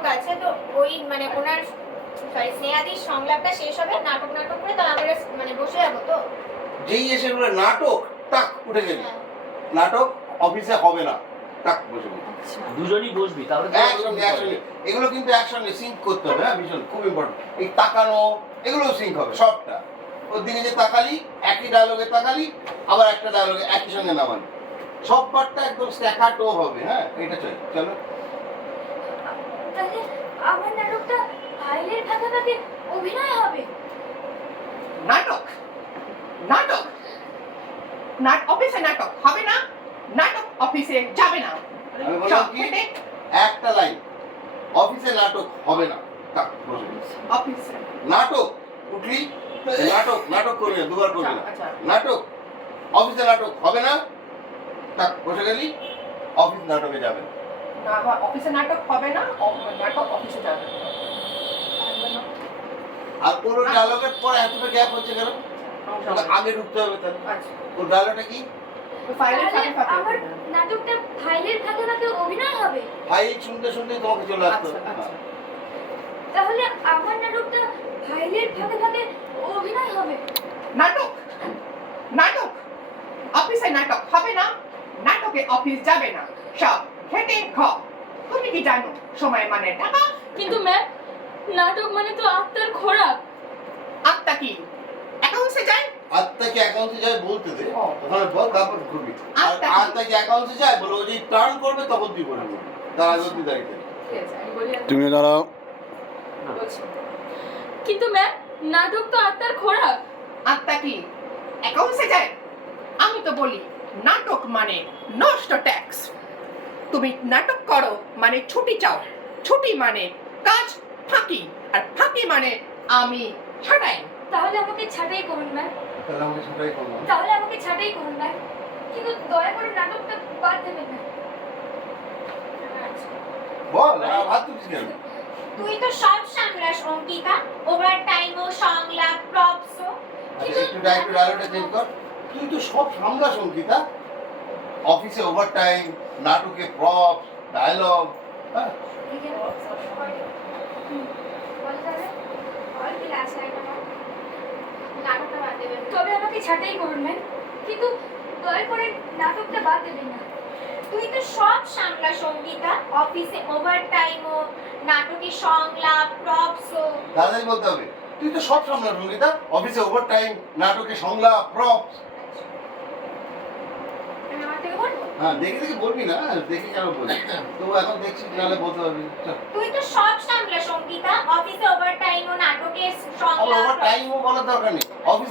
নাটক আছে, তো ওই মানে ওনার স্নেহাদির সংলাপটা শেষ হবে, নাটক করে তো আমরা মানে বসে যাবো তো। যেই এসে বলে নাটক, টাক উঠে গেলি, নাটক অফিসে হবে না, টাক বসে গেলি। দুজনই বসবি তাহলে একসঙ্গে এগুলো কিন্তু একসঙ্গে সিঙ্ক করতে হবে। হ্যাঁ, ভীষণ খুব ইম্পর্টেন্ট। এই তাকানো এগুলো সিঙ্ক হবে সবটা। ওর দিকে যে তাকালি, একই ডায়লগে তাকালি, আবার একটা ডায়লগে একই সঙ্গে নামালি, সব পার্টটা একদম স্ট্যাকাটো হবে। হ্যাঁ, এটা চাই। চলো। তাহলে আমার নাটকটা ফাইলের ফাঁকে ফাঁকে অভিনয় হবে। নাটক নাটক অফিসে নাটক হবে না, নাটক অফিসে যাবে না। আমি বললাম কি, একটা লাইন, অফিসে নাটক হবে না, টাক বসে গেলি। অফিসে নাটক উঠলি, নাটক করবি না, দুবার করবি না। আচ্ছা। নাটক, অফিসে নাটক হবে না, টাক বসে গেলি, অফিস নাটকে যাবে না। অফিসে নাটক হবে না, নাটক অফিসে যাবে না। আর পুরো ডায়লগের পরে এতটা গ্যাপ হচ্ছে কেন? আগে ঢুকতে হবে তাহলে। আচ্ছা, ওর ডায়লগটা কি? ফাইলের তাহলে ফাঁকে ফাঁকে আমার নাটকটা ফাইলের ফাঁকে ফাঁকে অভিনয় হবে। ফাইল শুনতে তোমাকে চলে আসতে হবে। আচ্ছা। তাহলে আমার নাটকটা ফাইলের ফাঁকে ফাঁকে অভিনয় হবে। নাটক অফিসে নাটক হবে না, নাটকে অফিস যাবে না। সব খেটে খ। তুমি কি জানো সময় মানে টাকা? কিন্তু ম্যাম, নাটক মানে তো আত্মার খোরাক। আত্মা কি অ্যাকাউন্টসে যায়? আত্মাকে অ্যাকাউন্টে যায় বলতে দে, ও। ওখানে বল, তারপর ঘুরবি। আর আত্মা কি? আত্মাকে অ্যাকাউন্টে যায় বলে, ও যদি টার্ন করবে তখন তুই বলে বলবি, তার আগে তুই দাঁড়িয়ে থাকবি। ঠিক আছে, আমি বলি আর তুমি দাঁড়াও। বলছি। কিন্তু ম্যাম, নাটক তো আত্মার খোরাক। আত্মা কি অ্যাকাউন্টসে যায়? আমি তো বলি নাটক মানে নষ্ট ট্যাক্স। তুমি নাটক করো মানে ছুটি চাও, ছুটি মানে কাজ ফাঁকি, আর ফাঁকি মানে আমি ছাড়াই। তাহলে আমাকে ছাঁটাই করুন ম্যাম। তাহলে আমাকে সেটাই করলাম। তাহলে আমাকে ছাঁটাই করুন ম্যাম, কিন্তু দয়া করে নাটকটা বাদ দেবেন না। বল, হাত তুলিস কেন? তুই তো সব সামলাস অঙ্কিতা, ওভার টাইমও, সংলাপ, প্রপসও। আচ্ছা, একটু ডায়লগটা চেঞ্জ কর। তুই তো সব সামলাস অঙ্কিতা, অফিসে ওভারটাইম, নাটকে প্রপস, ডায়লগ। হ্যাঁ, নাটকটা বাদ দেবেন। তবে আমাকে ছাঁটাই করুন ম্যাম, কিন্তু দয়া করে নাটকটা বাদ দেবেন না। তুই তো সব সামলাস অঙ্কিতা, অফিসে ওভার টাইমও, নাটকে সংলাপ, প্রপসও। দাদাই বলতে হবে, তুই তো সব সামলাস অঙ্কিতা, অফিসে ওভারটাইম, নাটকে সংলাপ, প্রপস। আমি আমার থেকে বলবো? হ্যাঁ, দেখে বলবি না, দেখে কেন বলবি? তো এখন দেখছিস, নাহলে বলতে পারবি। তুই তো সব সামলাস অঙ্কিতা, অফিসে ওভার টাইমও, নাটকে আবার সংলাপ, টাইমও বলার দরকার নেই, অফিসে